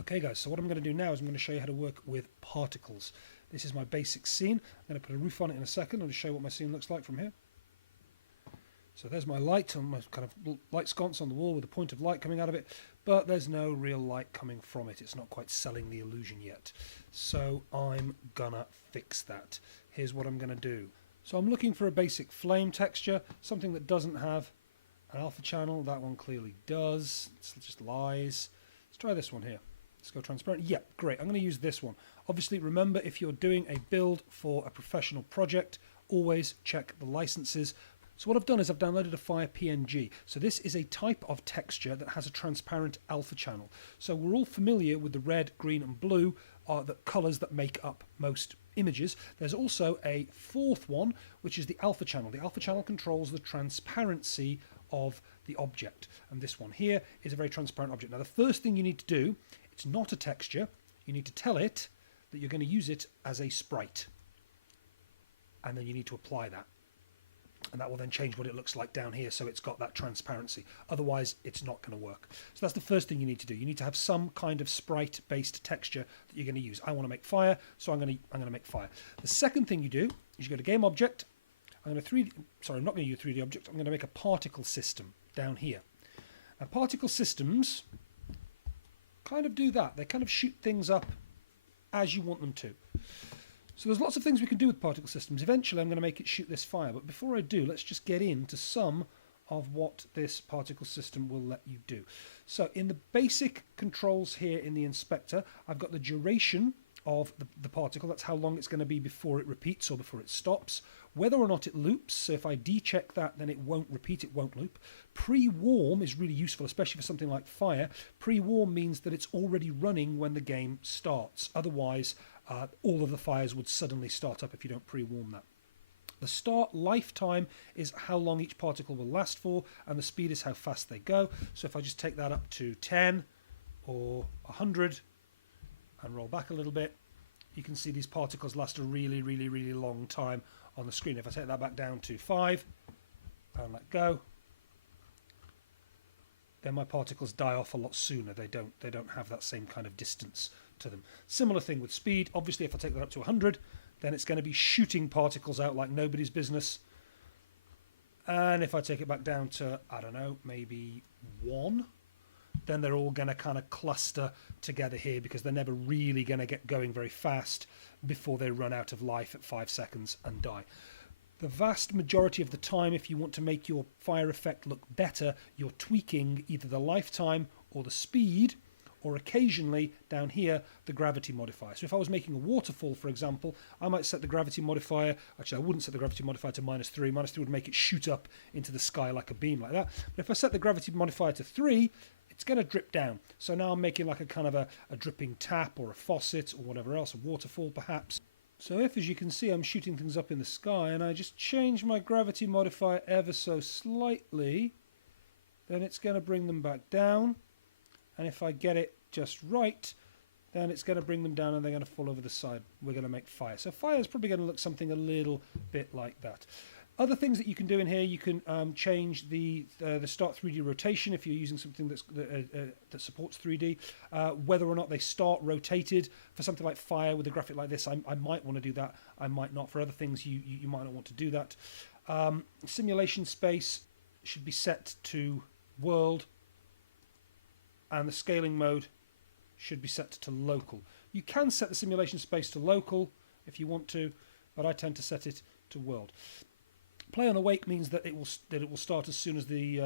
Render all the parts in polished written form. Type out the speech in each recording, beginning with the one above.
Okay guys, so what I'm going to do now is I'm going to show you how to work with particles. This is my basic scene. I'm going to put a roof on it in a second. I'll just show you what my scene looks like from here. So there's my light, and my kind of light sconce on the wall with a point of light coming out of it, but there's no real light coming from it. It's not quite selling the illusion yet. So I'm gonna fix that. Here's what I'm gonna do. So I'm looking for a basic flame texture, something that doesn't have an alpha channel. That one clearly does. It's just lies. Let's try this one here. Let's go transparent. Yeah, great. I'm going to use this one. Obviously, remember, if you're doing a build for a professional project, always check the licenses. So what I've done is I've downloaded a Fire PNG. So this is a type of texture that has a transparent alpha channel. So we're all familiar with the red, green and blue are the colours that make up most images. There's also a fourth one, which is the alpha channel. The alpha channel controls the transparency of the object. And this one here is a very transparent object. Now the first thing you need to do, it's not a texture, you need to tell it that you're going to use it as a sprite. And then you need to apply that. And that will then change what it looks like down here, so it's got that transparency. Otherwise, it's not going to work. So that's the first thing you need to do. You need to have some kind of sprite-based texture that you're going to use. I want to make fire, so I'm going to make fire. The second thing you do is you go to Game Object. I'm going to I'm not going to use a 3D object. I'm going to make a particle system down here. Now, particle systems kind of do that. They kind of shoot things up as you want them to. So there's lots of things we can do with particle systems. Eventually I'm going to make it shoot this fire, but before I do, let's just get into some of what this particle system will let you do. So in the basic controls here in the inspector, I've got the duration of the particle. That's how long it's going to be before it repeats or before it stops. Whether or not it loops, so if I decheck that, then it won't repeat, it won't loop. Pre-warm is really useful, especially for something like fire. Pre-warm means that it's already running when the game starts. Otherwise, all of the fires would suddenly start up if you don't pre-warm that. The start lifetime is how long each particle will last for, and the speed is how fast they go. So if I just take that up to 10 or 100 and roll back a little bit, you can see these particles last a really, really, really long time on the screen. If I take that back down to 5 and let go, then my particles die off a lot sooner. They don't have that same kind of distance to them. Similar thing with speed. Obviously, if I take that up to 100, then it's going to be shooting particles out like nobody's business. And if I take it back down to, I don't know, maybe 1, then they're all going to kind of cluster together here because they're never really going to get going very fast before they run out of life at 5 seconds and die. The vast majority of the time, if you want to make your fire effect look better, you're tweaking either the lifetime or the speed, or occasionally down here the gravity modifier. So if I was making a waterfall, for example, I might set the gravity modifier, actually I wouldn't set the gravity modifier to -3. -3 would make it shoot up into the sky like a beam like that. But if I set the gravity modifier to 3, it's going to drip down. So now I'm making like a kind of a dripping tap or a faucet or whatever else, a waterfall perhaps. So if, as you can see, I'm shooting things up in the sky and I just change my gravity modifier ever so slightly, then it's going to bring them back down. And if I get it just right, then it's going to bring them down and they're going to fall over the side. We're going to make fire. So fire is probably going to look something a little bit like that. Other things that you can do in here, you can change the start 3D rotation if you're using something that supports 3D. Whether or not they start rotated. For something like fire with a graphic like this, I might want to do that. I might not. For other things, you might not want to do that. Simulation space should be set to world. And the scaling mode should be set to local. You can set the simulation space to local if you want to, but I tend to set it to world. Play on awake means that it will start as soon as the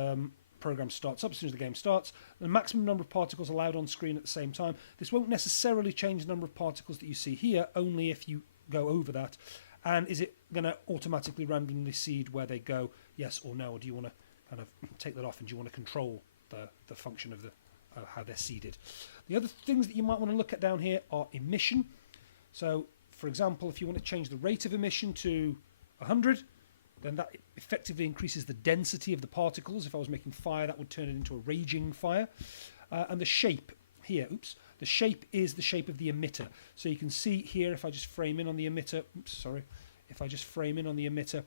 program starts up, as soon as the game starts. The maximum number of particles allowed on screen at the same time. This won't necessarily change the number of particles that you see here, only if you go over that. And is it going to automatically randomly seed where they go, yes or no? Or do you want to kind of take that off and do you want to control the function of how they're seeded? The other things that you might want to look at down here are emission. So, for example, if you want to change the rate of emission to 100, then that effectively increases the density of the particles. If I was making fire, that would turn it into a raging fire. And the shape here, the shape is the shape of the emitter. So you can see here, if I just frame in on the emitter, if I just frame in on the emitter,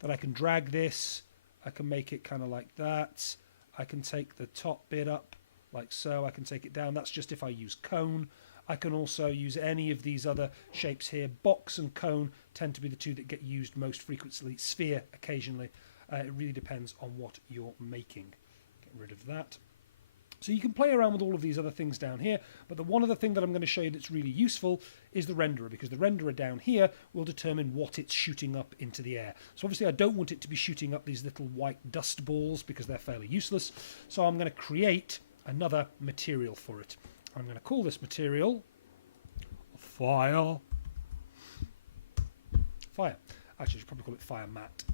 that I can drag this, I can make it kind of like that. I can take the top bit up like so. I can take it down. That's just if I use cone. I can also use any of these other shapes here. Box and cone tend to be the two that get used most frequently. Sphere occasionally. It really depends on what you're making. Get rid of that. So you can play around with all of these other things down here, but the one other thing that I'm going to show you that's really useful is the renderer, because the renderer down here will determine what it's shooting up into the air. So obviously I don't want it to be shooting up these little white dust balls because they're fairly useless. So I'm going to create another material for it. I'm going to call this material Fire. Fire. Actually, I should probably call it Fire Mat.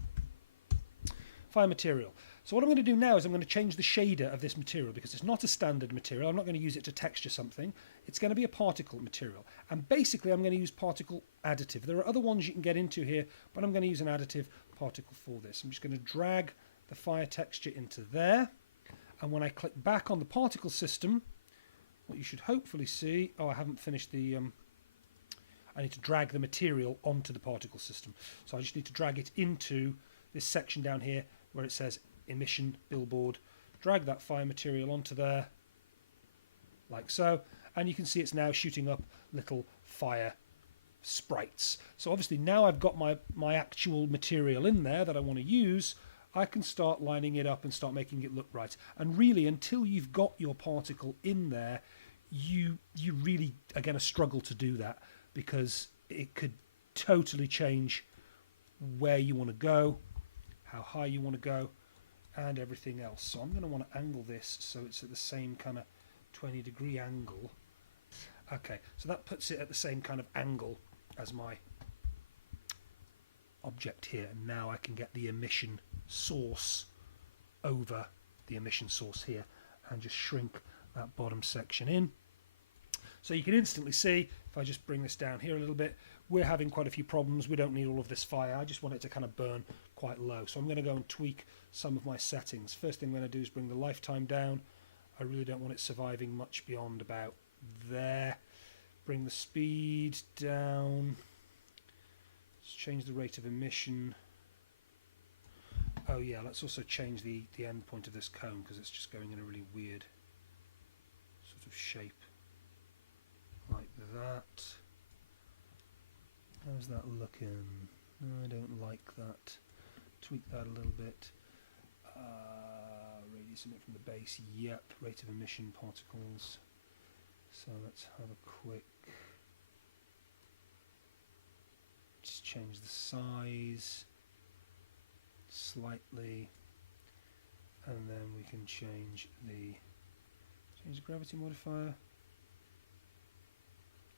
Fire material. So what I'm going to do now is I'm going to change the shader of this material because it's not a standard material. I'm not going to use it to texture something. It's going to be a particle material. And basically I'm going to use particle additive. There are other ones you can get into here, but I'm going to use an additive particle for this. I'm just going to drag the fire texture into there. And when I click back on the particle system, what you should hopefully see... Oh, I haven't finished the... I need to drag the material onto the particle system. So I just need to drag it into this section down here where it says emission billboard. Drag that fire material onto there like so, and you can see it's now shooting up little fire sprites. So obviously now I've got my actual material in there that I want to use. I can start lining it up and start making it look right. And really, until you've got your particle in there, you really are going to struggle to do that, because it could totally change where you want to go, how high you want to go, and everything else. So I'm going to want to angle this so it's at the same kind of 20-degree angle. Okay, so that puts it at the same kind of angle as my object here. Now I can get the emission source over the emission source here and just shrink that bottom section in. So you can instantly see, if I just bring this down here a little bit, we're having quite a few problems. We don't need all of this fire. I just want it to kind of burn quite low. So I'm going to go and tweak some of my settings. First thing I'm going to do is bring the lifetime down. I really don't want it surviving much beyond about there. Bring the speed down. Let's change the rate of emission. Oh yeah, let's also change the end point of this cone, because it's just going in a really weird sort of shape. Like that. How's that looking? I don't like that. Tweak that a little bit. Radius emit from the base. Yep. Rate of emission particles. So let's have a quick... Just change the size slightly, and then we can change the gravity modifier.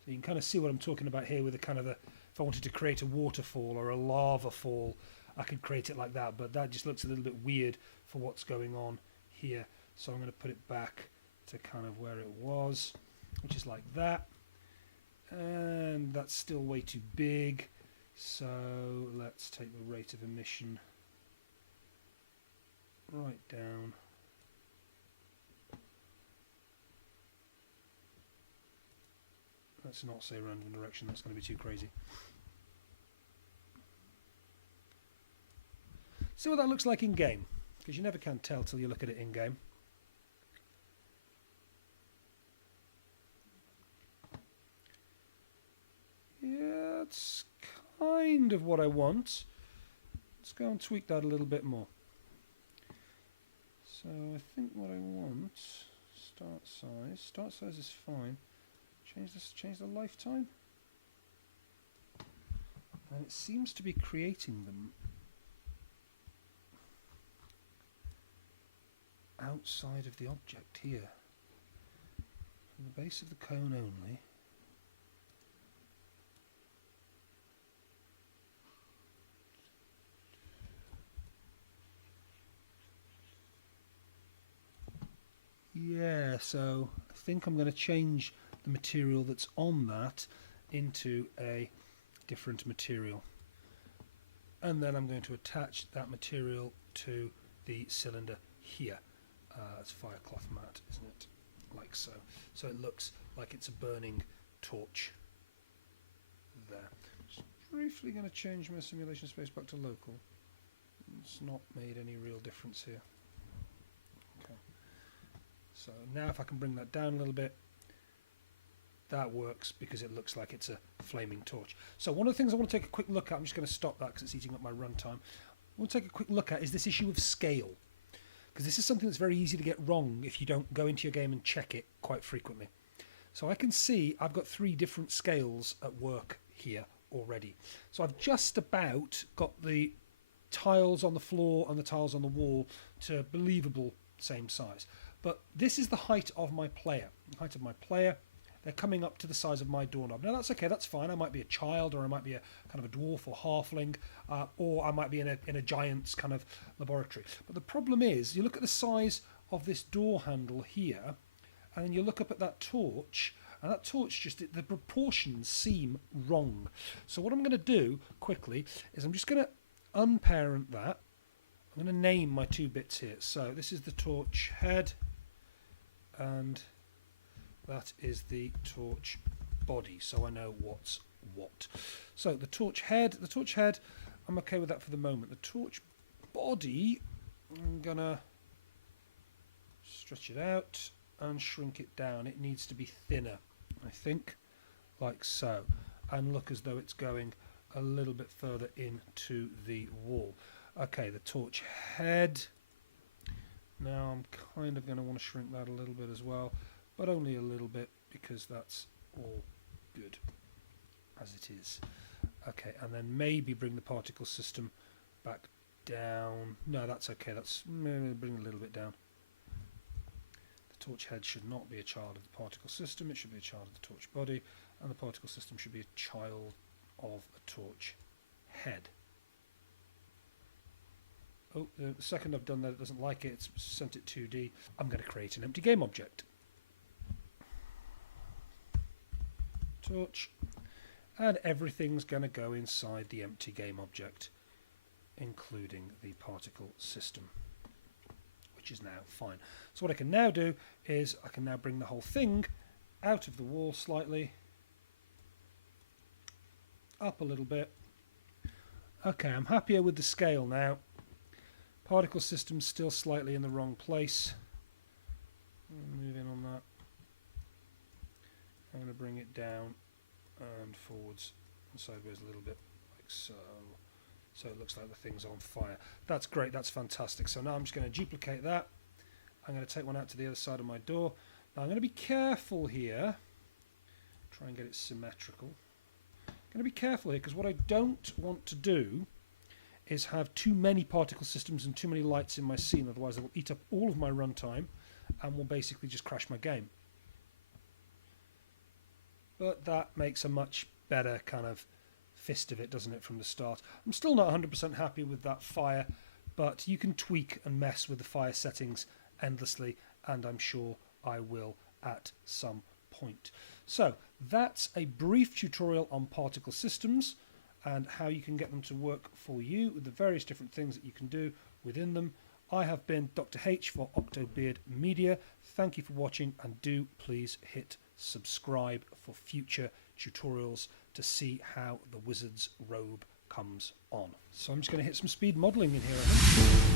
So you can kind of see what I'm talking about here with the kind of if I wanted to create a waterfall or a lava fall, I could create it like that, but that just looks a little bit weird for what's going on here. So I'm going to put it back to kind of where it was, which is like that. And that's still way too big. So let's take the rate of emission right down. Let's not say random direction, that's going to be too crazy. See what that looks like in game, because you never can tell till you look at it in game. Yeah, it's kind of what I want. Let's go and tweak that a little bit more. So I think what I want, start size is fine. Change the lifetime. And it seems to be creating them outside of the object here. From the base of the cone only. Yeah, so I think I'm going to change the material that's on that into a different material. And then I'm going to attach that material to the cylinder here. It's fire cloth mat, isn't it? Like so. So it looks like it's a burning torch there. Just briefly going to change my simulation space back to local. It's not made any real difference here. Okay. So now if I can bring that down a little bit, that works because it looks like it's a flaming torch. So one of the things I want to take a quick look at, I'm just going to stop that because it's eating up my runtime. I want to take a quick look at is this issue of scale. Because this is something that's very easy to get wrong if you don't go into your game and check it quite frequently. So I can see I've got 3 different scales at work here already. So I've just about got the tiles on the floor and the tiles on the wall to believable same size. But this is the height of my player. The height of my player, they're coming up to the size of my doorknob. Now that's okay, that's fine. I might be a child, or I might be a kind of a dwarf or halfling, or I might be in a giant's kind of laboratory. But the problem is, you look at the size of this door handle here, and then you look up at that torch, and that torch just, the proportions seem wrong. So what I'm going to do quickly is I'm just going to unparent that. I'm going to name my 2 bits here. So this is the torch head, and that is the torch body, so I know what's what. So the torch head, I'm okay with that for the moment. The torch body, I'm going to stretch it out and shrink it down. It needs to be thinner, I think, like so, and look as though it's going a little bit further into the wall. Okay, the torch head. Now I'm kind of going to want to shrink that a little bit as well, but only a little bit because that's all good as it is. Okay, and then maybe bring the particle system back down. No, that's okay. That's bring it a little bit down. The torch head should not be a child of the particle system. It should be a child of the torch body, and the particle system should be a child of the torch head. Oh, the second I've done that, it doesn't like it. It's sent it 2D. I'm going to create an empty game object. Torch, and everything's going to go inside the empty game object, including the particle system, which is now fine. So what I can now do is I can now bring the whole thing out of the wall slightly, up a little bit. Okay, I'm happier with the scale now. Particle system's still slightly in the wrong place. Move in on that. I'm going to bring it down and forwards and sideways a little bit, like so. So it looks like the thing's on fire. That's great, that's fantastic. So now I'm just going to duplicate that. I'm going to take one out to the other side of my door. Now I'm going to be careful here. Try and get it symmetrical. I'm going to be careful here because what I don't want to do is have too many particle systems and too many lights in my scene, otherwise it will eat up all of my runtime and will basically just crash my game. But that makes a much better kind of fist of it, doesn't it, from the start. I'm still not 100% happy with that fire, but you can tweak and mess with the fire settings endlessly, and I'm sure I will at some point. So that's a brief tutorial on particle systems and how you can get them to work for you with the various different things that you can do within them. I have been Dr. H for Octo Beard Media. Thank you for watching, and do please hit subscribe for future tutorials to see how the wizard's robe comes on. So I'm just going to hit some speed modeling in here, I think.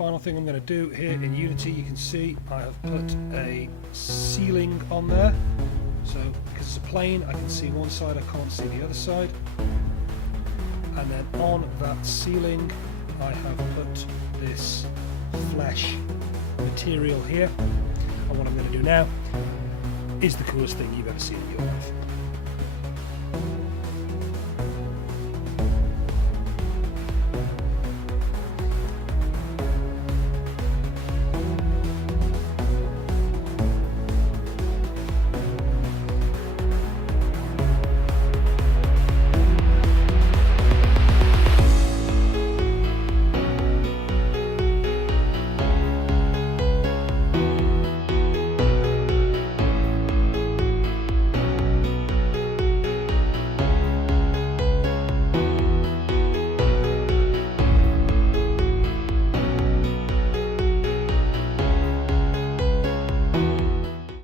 Final thing I'm going to do here in Unity, you can see I have put a ceiling on there. So because it's a plane, I can see one side, I can't see the other side. And then on that ceiling, I have put this flesh material here. And what I'm going to do now is the coolest thing you've ever seen in your life.